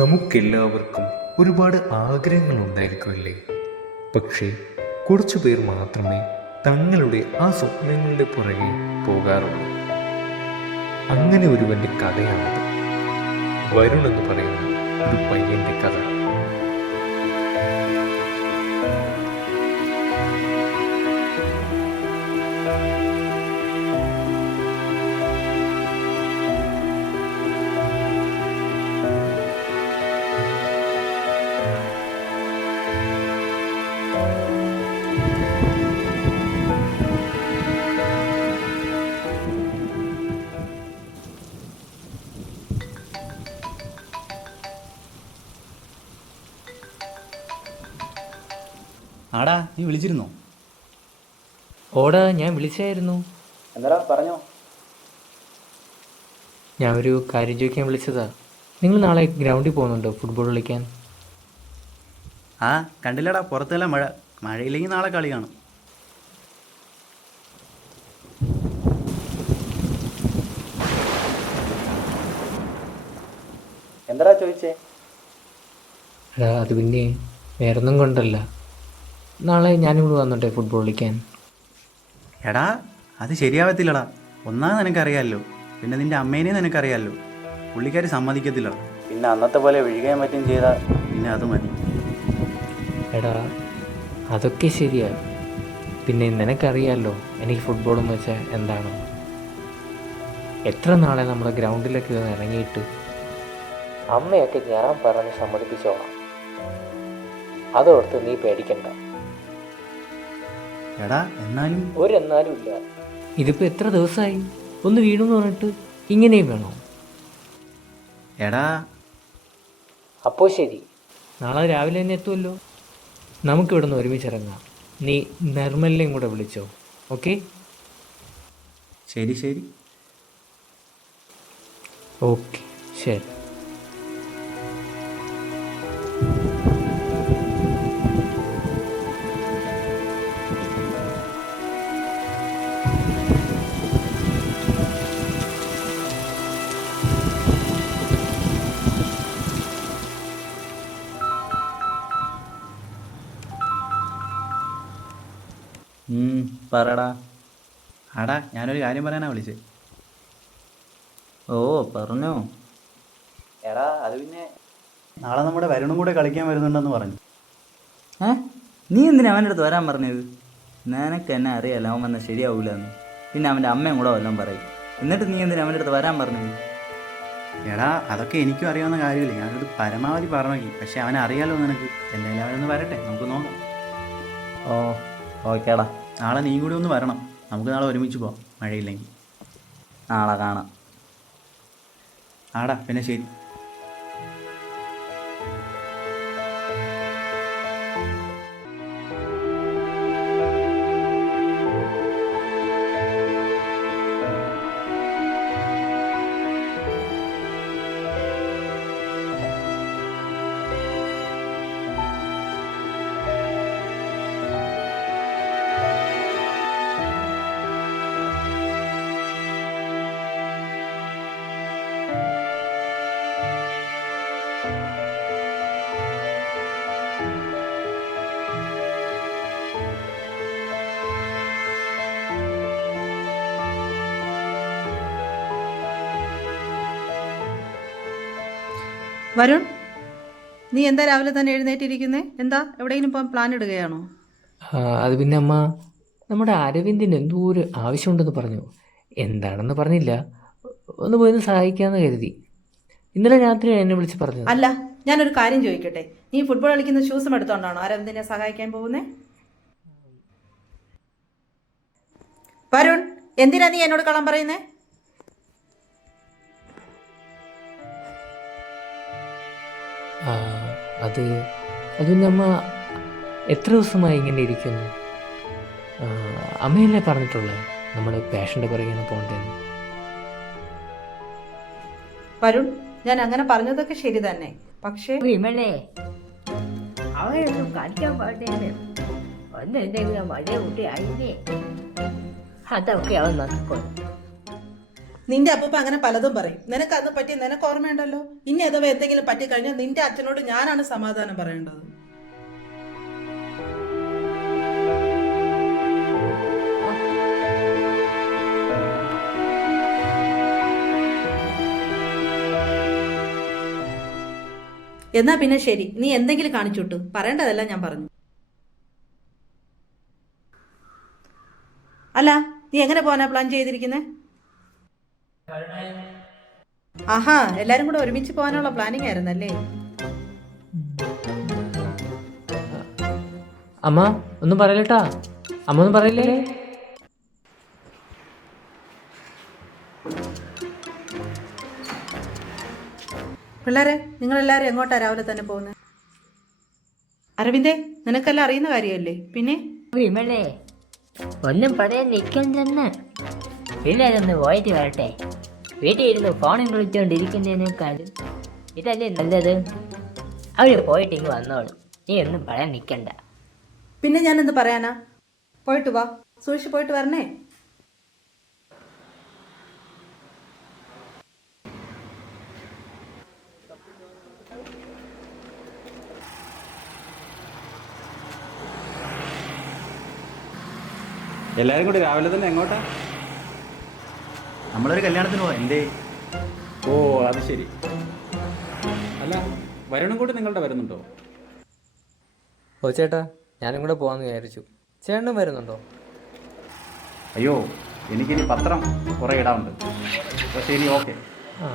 നമുക്കെല്ലാവർക്കും ഒരുപാട് ആഗ്രഹങ്ങൾ ഉണ്ടായിരിക്കുമല്ലേ? പക്ഷേ കുറച്ചു പേർ മാത്രമേ തങ്ങളുടെ ആ സ്വപ്നങ്ങളുടെ പുറകെ പോകാറുള്ളൂ. അങ്ങനെ ഒരുവന്റെ കഥയാണത്. വരുൺ എന്ന് പറയുന്ന ഒരു പയ്യന്റെ കഥ. ആടാ, നീ വിളിച്ചിരുന്നോ? ഓടാ, ഞാൻ വിളിച്ചായിരുന്നു. എന്താടാ പറഞ്ഞോ? ഞാൻ ഒരു കാര്യം ചോദിക്കാൻ വിളിച്ചതാ. നിങ്ങൾ നാളെ ഗ്രൗണ്ടിൽ പോകുന്നുണ്ടോ ഫുട്ബോൾ കളിക്കാൻ? ആ, കണ്ടില്ലടാ, പുറത്തെല്ലാം മഴ. മഴയില്ലെങ്കിൽ നാളെ കളി കാണും. എന്താടാ ചോദിച്ചേ? എടാ, അത് പിന്നെ വേറൊന്നും കൊണ്ടല്ല. നാളെ ഞാനിവിടെ വന്നോട്ടെ ഫുട്ബോൾ കളിക്കാൻ? എടാ, അത് ശരിയാവത്തില്ലടാ. ഒന്നാമത് നിനക്കറിയാമല്ലോ, പിന്നെ നിൻ്റെ അമ്മേനെയും നിനക്കറിയാമല്ലോ. പുള്ളിക്കാർ സമ്മതിക്കത്തില്ലടാ. പിന്നെ അന്നത്തെ പോലെ വീഴുകയും പറ്റും ചെയ്താൽ പിന്നെ അത് മതി. എടാ, അതൊക്കെ ശരിയാ. പിന്നെ നിനക്കറിയാമല്ലോ എനിക്ക് ഫുട്ബോൾ എന്ന് വെച്ചാൽ എന്താണ്. എത്ര നാളെ നമ്മുടെ ഗ്രൗണ്ടിലൊക്കെ ഇറങ്ങിയിട്ട്. അമ്മയൊക്കെ ഞാൻ പറഞ്ഞ് സമ്മതിപ്പിച്ചോളാം. അതോർത്ത് നീ പേടിക്കണ്ട. എടാ, എന്നാലും ഒരെന്നാലും ഇല്ല. ഇതിപ്പോൾ എത്ര ദിവസമായി ഒന്ന് വീണെന്ന് പറഞ്ഞിട്ട് ഇങ്ങനെയും വേണോ? എടാ, അപ്പോൾ ശരി, നാളെ രാവിലെ തന്നെ എത്തുമല്ലോ. നമുക്കിവിടെ നിന്ന് ഒരുമിച്ചിറങ്ങാം. നീ നിർമ്മലിനെയും കൂടെ വിളിച്ചോ. ഓക്കെ? ശരി ശരി. ഓക്കെ, ശരി. പറടാ. ആടാ, ഞാനൊരു കാര്യം പറയാനാ വിളിച്ചേ. ഓ, പറഞ്ഞോ. എടാ, അത് പിന്നെ നാളെ നമ്മുടെ വരുണും കൂടെ കളിക്കാൻ വരുന്നുണ്ടെന്ന് പറഞ്ഞു. നീ എന്തിനാ അവൻ്റെ അടുത്ത് വരാൻ പറഞ്ഞത്? നിനക്ക് എന്നെ അറിയാലോ, അവൻ വന്നാൽ ശരിയാവൂലെന്ന്. പിന്നെ അവൻ്റെ അമ്മയും കൂടെ വല്ലതും പറയും. എന്നിട്ട് നീ എന്തിനാ അവൻ്റെ അടുത്ത് വരാൻ പറഞ്ഞത്? എടാ, അതൊക്കെ എനിക്കും അറിയാവുന്ന കാര്യമില്ല. ഞാനത് പരമാവധി പറഞ്ഞു. പക്ഷെ അവനറിയാലോ നിനക്ക്. എന്തായാലും അവനൊന്ന് വരട്ടെ, നമുക്ക് നോക്കാം. ഓ, ഓക്കേടാ. നാളെ നീ കൂടി ഒന്ന് വരണം. നമുക്ക് നാളെ ഒരുമിച്ച് പോവാം, മഴയില്ലെങ്കിൽ. നാളെ കാണാം. ആടാ, പിന്നെ ശരി. വരുൺ, നീ എന്താ രാവിലെ തന്നെ എഴുന്നേറ്റിരിക്കുന്നേ? എന്താ എവിടെയെങ്കിലും പോകാൻ പ്ലാൻ ഇടുകയാണോ? അത് പിന്നെ അമ്മ, നമ്മുടെ അരവിന്ദിന് എന്തോ ഒരു ആവശ്യമുണ്ടെന്ന് പറഞ്ഞു. എന്താണെന്ന് പറഞ്ഞില്ല. ഒന്ന് പോയി സഹായിക്കാമെന്ന് കരുതി. ഇന്നലെ രാത്രി എന്നെ വിളിച്ച് പറഞ്ഞു. അല്ല, ഞാനൊരു കാര്യം ചോദിക്കട്ടെ. നീ ഫുട്ബോൾ കളിക്കുന്ന ഷൂസും എടുത്തോണ്ടാണോ അരവിന്ദിനെ സഹായിക്കാൻ പോകുന്നേ? വരുൺ, എന്തിനാ നീ എന്നോട് കള്ളം പറയുന്നേ? അത് പിന്നെ അമ്മ, എത്ര ദിവസമായി ഇങ്ങനെ ഇരിക്കുന്നു. അമ്മയല്ലേ പറഞ്ഞിട്ടുള്ളേ നമ്മൾ പാഷൻ്റെ പുറകെയാണ് പോകേണ്ടതെന്ന്. വരുൺ, ഞാൻ അങ്ങനെ പറഞ്ഞതൊക്കെ ശരി തന്നെ. പക്ഷേ വിമലേ, അവനൊന്നും കളിക്കാൻ പാടില്ലേ? ഒന്ന് എന്തെങ്കിലും മഴ കൂട്ടി ആയില്ലേ? അതൊക്കെ അവൻ നോക്കിക്കോളും. നിന്റെ അപ്പൂപ്പ അങ്ങനെ പലതും പറയും. നിനക്ക് അത് പറ്റി നിനക്ക് ഓർമ്മയുണ്ടല്ലോ. ഇനി അഥവാ എന്തെങ്കിലും പറ്റിക്കഴിഞ്ഞാൽ നിന്റെ അച്ഛനോട് ഞാനാണ് സമാധാനം പറയേണ്ടത്. എന്നാ പിന്നെ ശരി, നീ എന്തെങ്കിലും കാണിച്ചുവിട്ടു. പറയേണ്ടതല്ല ഞാൻ പറഞ്ഞു. അല്ല, നീ എങ്ങനെ പോകാനാ പ്ലാൻ ചെയ്തിരിക്കുന്നേ? ആഹാ, എല്ലാരും കൂടെ ഒരുമിച്ച് പോകാനുള്ള പ്ലാനിങ് ആയിരുന്നല്ലേ? അമ്മ ഒന്നും പറയലേട്ടാ, അമ്മ ഒന്നും പറയില്ലേ? പിള്ളേരെ, നിങ്ങളെല്ലാവരും എങ്ങോട്ടാ രാവിലെ തന്നെ പോകുന്നത്? അരവിന്ദേ, നിനക്കെല്ലാം അറിയുന്ന കാര്യമല്ലേ? പിന്നെ വിമലേ, ഒന്നും പറയാൻ നിൽക്കണ്ടെന്ന്. പിള്ളേരൊന്ന് പോയിട്ട് വരട്ടെ. വീട്ടിൽ ഇരുന്ന് ഫോണും വിളിച്ചുകൊണ്ടിരിക്കുന്നതിനേക്കാളും ഇതല്ലേ നല്ലത്. അവർ പോയിട്ട് ഇങ്ങ് വന്നോളും. നീ ഒന്നും പറയാൻ നിൽക്കണ്ട. പിന്നെ ഞാൻ എന്ത് പറയാനാ? പോയിട്ട് വാ, സൂക്ഷിച്ച് പോയിട്ട് വരണേ. എല്ലാവരും കൂടി രാവിലെ തന്നെ എങ്ങോട്ടാ? നമ്മളൊരു കല്യാണത്തിന് പോവാം. എന്തേ? ഓ, അത് ശരി. അല്ല, വരണം കൂടി നിങ്ങളുടെ വരുന്നുണ്ടോ? ഓ ചേട്ടാ, ഞാനും കൂടെ പോകാമെന്ന് വിചാരിച്ചു. ചേട്ടനും വരുന്നുണ്ടോ? അയ്യോ, എനിക്കിനി പത്രം കുറേ ഇടാറുണ്ട്. അപ്പോൾ ശരി, ഓക്കെ. ആ,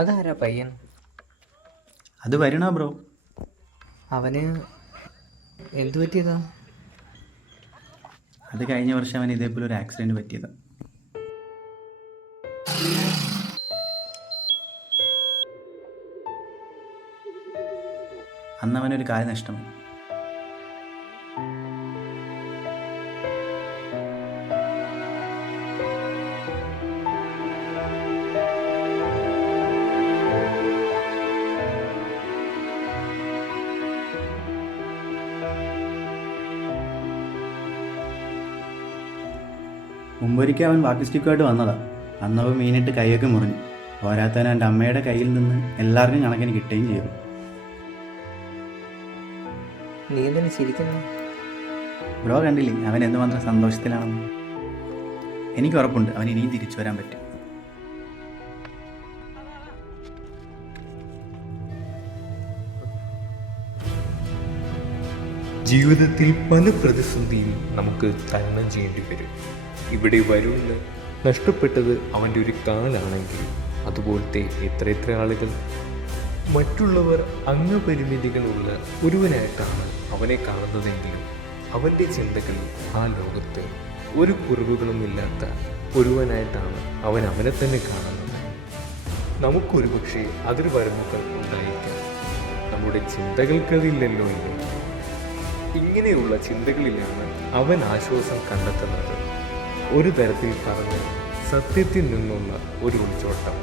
അതാരാ പയ്യൻ? അത് വരണോ ബ്രോ? അവന് എന്തു പറ്റിയതാ? അത് കഴിഞ്ഞ വർഷം അവൻ ഇതേപോലെ ഒരു ആക്സിഡൻറ്റ് പറ്റിയതാണ്. അന്ന് അവനൊരു കാല് നഷ്ടമായി. മുമ്പൊരിക്കൽ അവൻ വാക്കി സ്റ്റിക്കുമായിട്ട് വന്നതാണ്. അന്നവൻ മീനിട്ട് കൈയൊക്കെ മുറിഞ്ഞു. പോരാത്തവൻ എൻ്റെ അമ്മയുടെ കയ്യിൽ നിന്ന് എല്ലാവർക്കും കണക്കിന് കിട്ടുകയും ചെയ്തു. നീ എന്തിനു ചിരിക്കുന്നു? ബ്രോ കണ്ടില്ലേ അവൻ എന്തുമാത്രം സന്തോഷത്തിലാണെന്ന്? എനിക്ക് ഉറപ്പുണ്ട് അവൻ ഇനിയും തിരിച്ചു വരാൻ പറ്റും. ജീവിതത്തിൽ പല പ്രതിസന്ധിയും നമുക്ക് തരണം ചെയ്യേണ്ടി വരും. ഇവിടെ വരുന്ന് നഷ്ടപ്പെട്ടത് അവൻ്റെ ഒരു കാലാണെങ്കിൽ അതുപോലത്തെ എത്ര ആളുകൾ. മറ്റുള്ളവർ അംഗപരിമിതികളുള്ള ഒരുവനായിട്ടാണ് അവനെ കാണുന്നതെങ്കിലും അവൻ്റെ ചിന്തകളിൽ ആ ലോകത്ത് ഒരു കുറവുകളുമില്ലാത്ത ഒരുവനായിട്ടാണ് അവൻ അവനെ തന്നെ കാണുന്നത്. നമുക്കൊരു പക്ഷേ അതിർവരമ്പുകൾ ഉണ്ടായിരിക്കാം, നമ്മുടെ ചിന്തകൾക്കതില്ലല്ലോ ഇല്ലേ. ഇങ്ങനെയുള്ള ചിന്തകളിലാണ് അവൻ ആശ്വാസം കണ്ടെത്തുന്നത്. ഒരു തരത്തിൽ പറഞ്ഞ് സത്യത്തിൽ നിന്നുള്ള ഒരു ഒളിച്ചോട്ടം.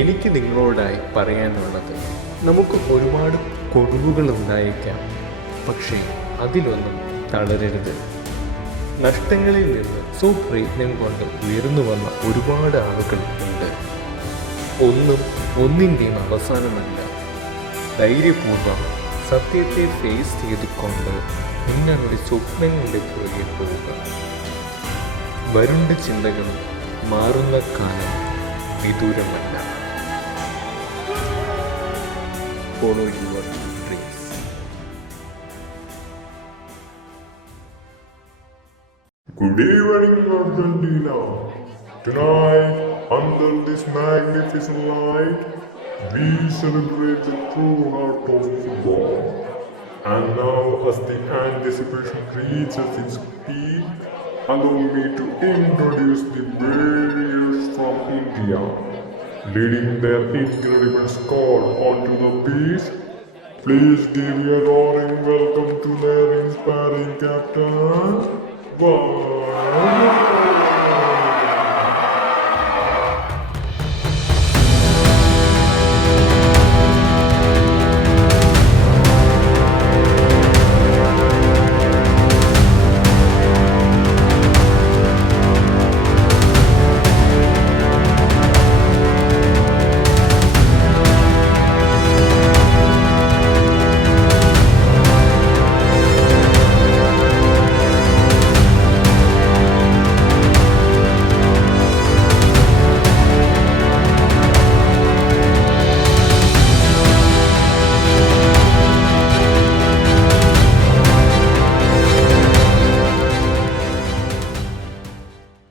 എനിക്ക് നിങ്ങളോടായി പറയാനുള്ളത്, നമുക്ക് ഒരുപാട് കുറവുകൾ ഉണ്ടായേക്കാം, പക്ഷേ അതിലൊന്നും തളരരുത്. നഷ്ടങ്ങളിൽ നിന്ന് സ്വപ്രയത്നം കൊണ്ട് ഉയർന്നു വന്ന ഒരുപാട് ആളുകൾ ഉണ്ട്. ഒന്നിൻ്റെയും അവസാനമല്ല. ധൈര്യപൂർവ്വം സത്യത്തെ ഫേസ് ചെയ്തുകൊണ്ട് നിങ്ങളുടെ സ്വപ്നങ്ങളുടെ പുറകെ പോവുക. വരുണ്ട ചിന്തകളും മാറുന്ന കാലം വിദൂരമല്ല. Follow your dreams. Good evening, Argentina. Tonight, under this magnificent light, we celebrate the true heart of football. And now, as the anticipation reaches its peak, allow me to introduce the Warriors from India, leading their incredible squad onto the pitch. Please give a roaring welcome to their inspiring captain, Varun.